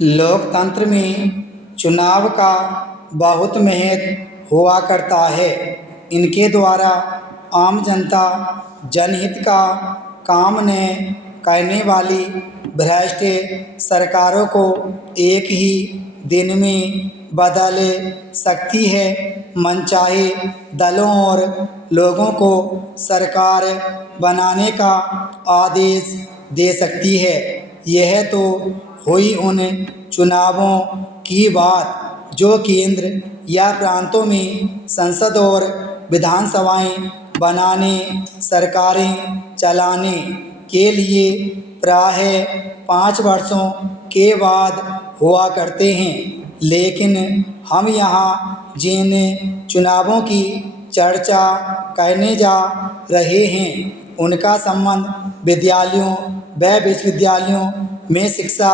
लोकतंत्र में चुनाव का बहुत महत्व हुआ करता है। इनके द्वारा आम जनता जनहित का काम न करने वाली भ्रष्ट सरकारों को एक ही दिन में बदल सकती है। मनचाहे दलों और लोगों को सरकार बनाने का आदेश दे सकती है। यह तो हुई उन चुनावों की बात जो केंद्र या प्रांतों में संसद और विधानसभाएं बनाने, सरकारें चलाने के लिए प्रायः 5 वर्षों के बाद हुआ करते हैं। लेकिन हम यहाँ जिन चुनावों की चर्चा करने जा रहे हैं उनका संबंध विद्यालयों व विश्वविद्यालयों में शिक्षा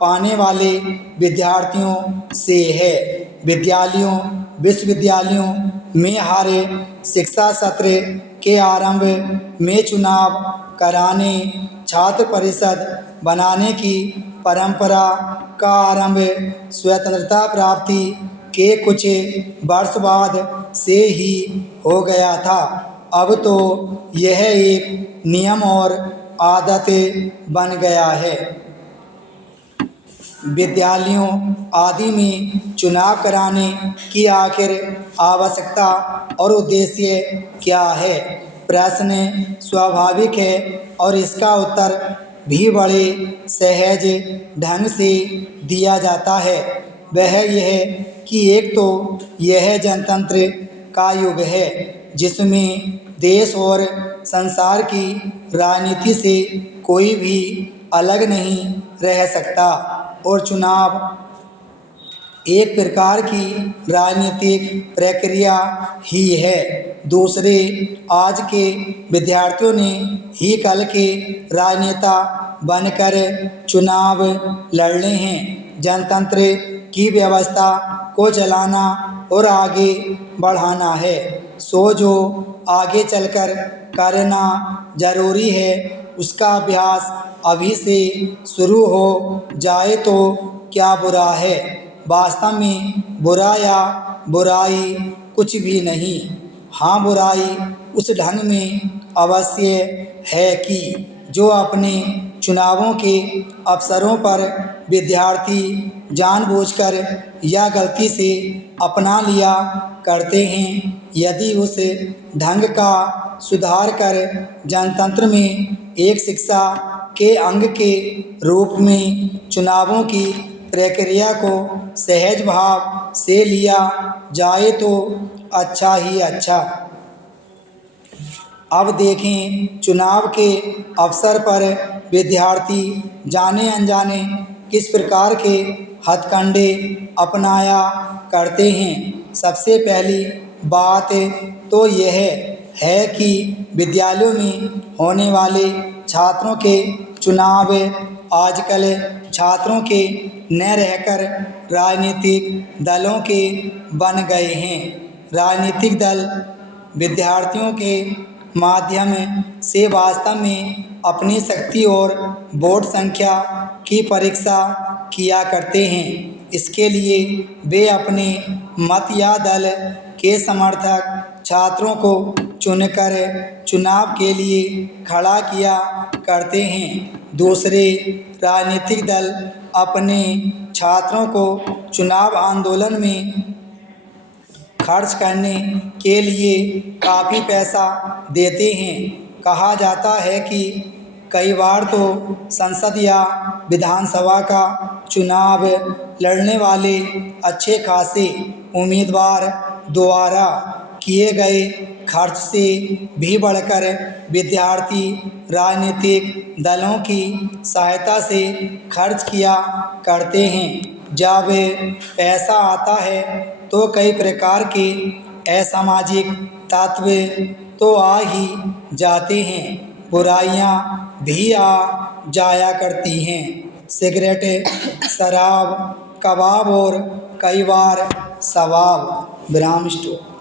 पाने वाले विद्यार्थियों से है। विद्यालयों विश्वविद्यालयों में हर शिक्षा सत्र के आरंभ में चुनाव कराने, छात्र परिषद बनाने की परंपरा का आरंभ स्वतंत्रता प्राप्ति के कुछ वर्ष बाद से ही हो गया था। अब तो यह एक नियम और आदत बन गया है। विद्यालयों आदि में चुनाव कराने की आखिर आवश्यकता और उद्देश्य क्या है? प्रश्न स्वाभाविक है और इसका उत्तर भी बड़े सहज ढंग से दिया जाता है। वह यह कि एक तो यह जनतंत्र का युग है जिसमें देश और संसार की राजनीति से कोई भी अलग नहीं रह सकता और चुनाव एक प्रकार की राजनीतिक प्रक्रिया ही है। दूसरे, आज के विद्यार्थियों ने ही कल के राजनेता बनकर चुनाव लड़ने हैं। जनतंत्र की व्यवस्था को चलाना और आगे बढ़ाना है। सो जो आगे चलकर करना जरूरी है उसका अभ्यास अभी से शुरू हो जाए तो क्या बुरा है? वास्तव में बुरा या बुराई कुछ भी नहीं। हाँ, बुराई उस ढंग में अवश्य है कि जो अपने चुनावों के अवसरों पर विद्यार्थी जानबूझकर या गलती से अपना लिया करते हैं। यदि उस ढंग का सुधार कर जनतंत्र में एक शिक्षा के अंग के रूप में चुनावों की प्रक्रिया को सहज भाव से लिया जाए तो अच्छा ही अच्छा। अब देखें, चुनाव के अवसर पर विद्यार्थी जाने अनजाने किस प्रकार के हथकंडे अपनाया करते हैं। सबसे पहली बात तो यह है कि विद्यालयों में होने वाले छात्रों के चुनाव आजकल छात्रों के न रहकर राजनीतिक दलों के बन गए हैं। राजनीतिक दल विद्यार्थियों के माध्यम से वास्तव में अपनी शक्ति और वोट संख्या की परीक्षा किया करते हैं। इसके लिए वे अपने मत या दल के समर्थक छात्रों को चुनकर चुनाव के लिए खड़ा किया करते हैं। दूसरे राजनीतिक दल अपने छात्रों को चुनाव आंदोलन में खर्च करने के लिए काफ़ी पैसा देते हैं। कहा जाता है कि कई बार तो संसद या विधानसभा का चुनाव लड़ने वाले अच्छे खासे उम्मीदवार द्वारा किए गए खर्च से भी बढ़कर विद्यार्थी राजनीतिक दलों की सहायता से खर्च किया करते हैं। जब पैसा आता है तो कई प्रकार के असामाजिक तत्व तो आ ही जाते हैं, बुराइयां भी आ जाया करती हैं। सिगरेट, शराब, कबाब और कई बार शबाब। विराम स्टॉप।